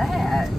that?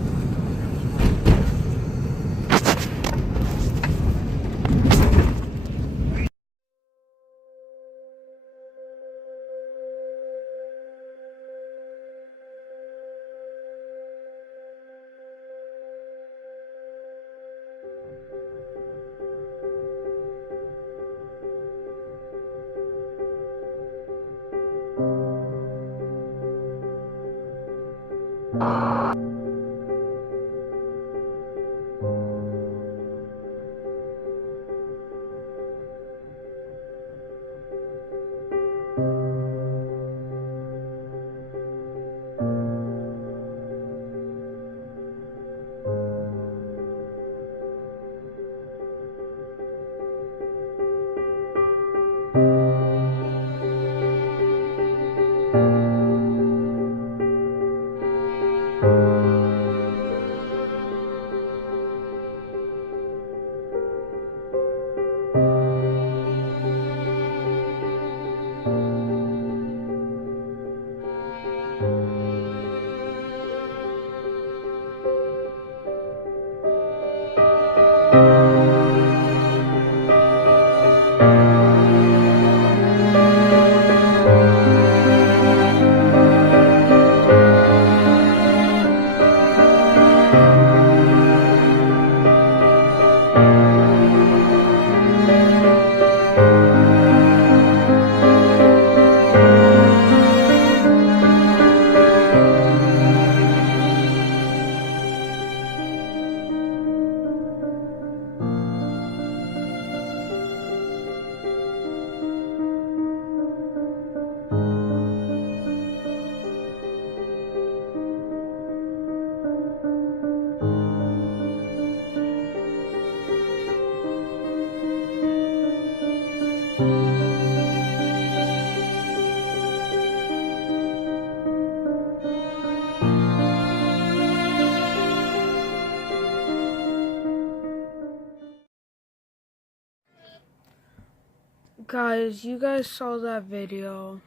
Guys, you guys saw that video.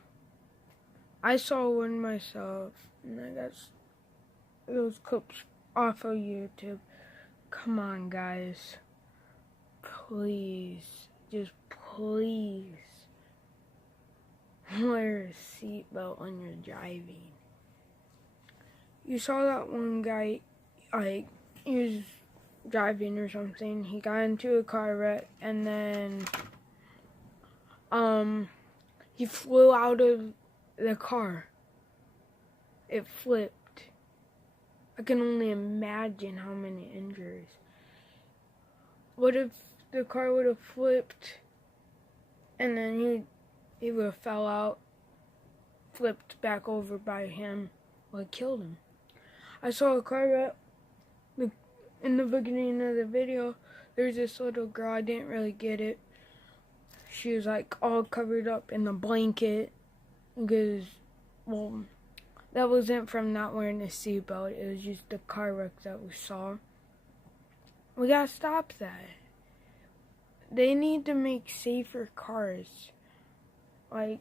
I saw one myself, and I got those clips off of YouTube. Come on, guys. Please, just please, wear a seatbelt when you're driving. You saw that one guy, like, he was driving or something. He got into a car wreck, and then he flew out of the car. It flipped. I can only imagine how many injuries. What if the car would have flipped and then he would have fell out, flipped back over by him, would have killed him. I saw a car wreck in the beginning of the video. There's this little girl, I didn't really get it. She was like all covered up in the blanket because, well, that wasn't from not wearing a seatbelt. It was just the car wreck that we saw. We gotta stop that. They need to make safer cars. Like,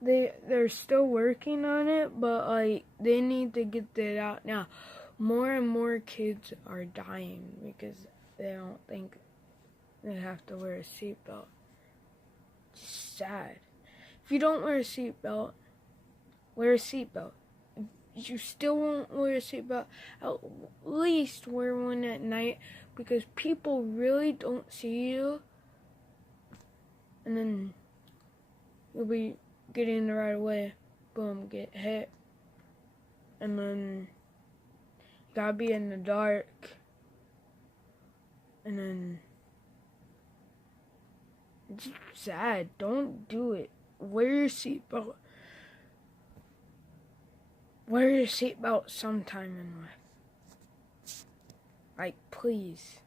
they're still working on it, but like they need to get that out now. More and more kids are dying because they don't think they have to wear a seatbelt. Sad. If you don't wear a seatbelt, wear a seatbelt. If you still won't wear a seatbelt, at least wear one at night because people really don't see you. And then you'll be getting the right away. Boom, get hit. And then you gotta be in the dark. And then it's sad. Don't do it. Wear your seatbelt. Wear your seatbelt sometime in life. Like, please.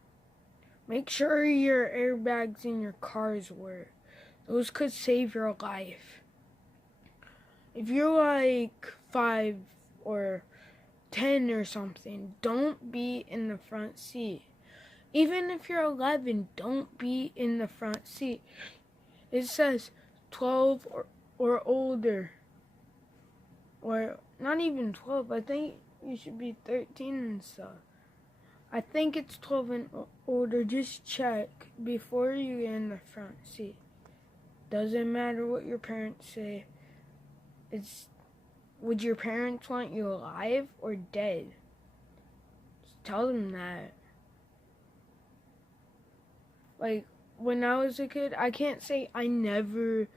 Make sure your airbags in your cars work. Those could save your life. If you're like 5 or 10 or something, don't be in the front seat. Even if you're 11, don't be in the front seat. It says 12 or older. Or not even 12. I think you should be 13 and stuff. I think it's 12 and older. Just check before you get in the front seat. Doesn't matter what your parents say. Would your parents want you alive or dead? Just tell them that. Like, when I was a kid, I can't say I never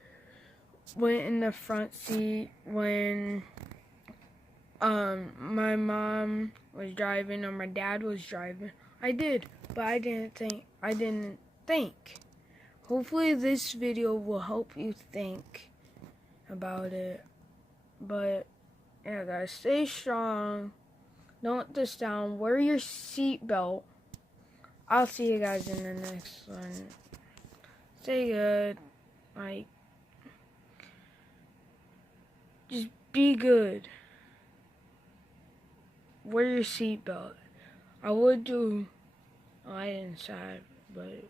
went in the front seat when my mom was driving or my dad was driving. I did, but I didn't think. Hopefully this video will help you think about it. But yeah, guys, stay strong. Don't let this down. Wear your seatbelt. I'll see you guys in the next one. Stay good. Just be good. Wear your seatbelt. I would do inside, but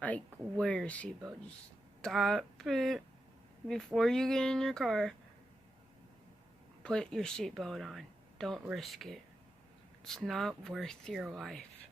God, wear your seatbelt. Just stop it before you get in your car. Put your seatbelt on. Don't risk it. It's not worth your life.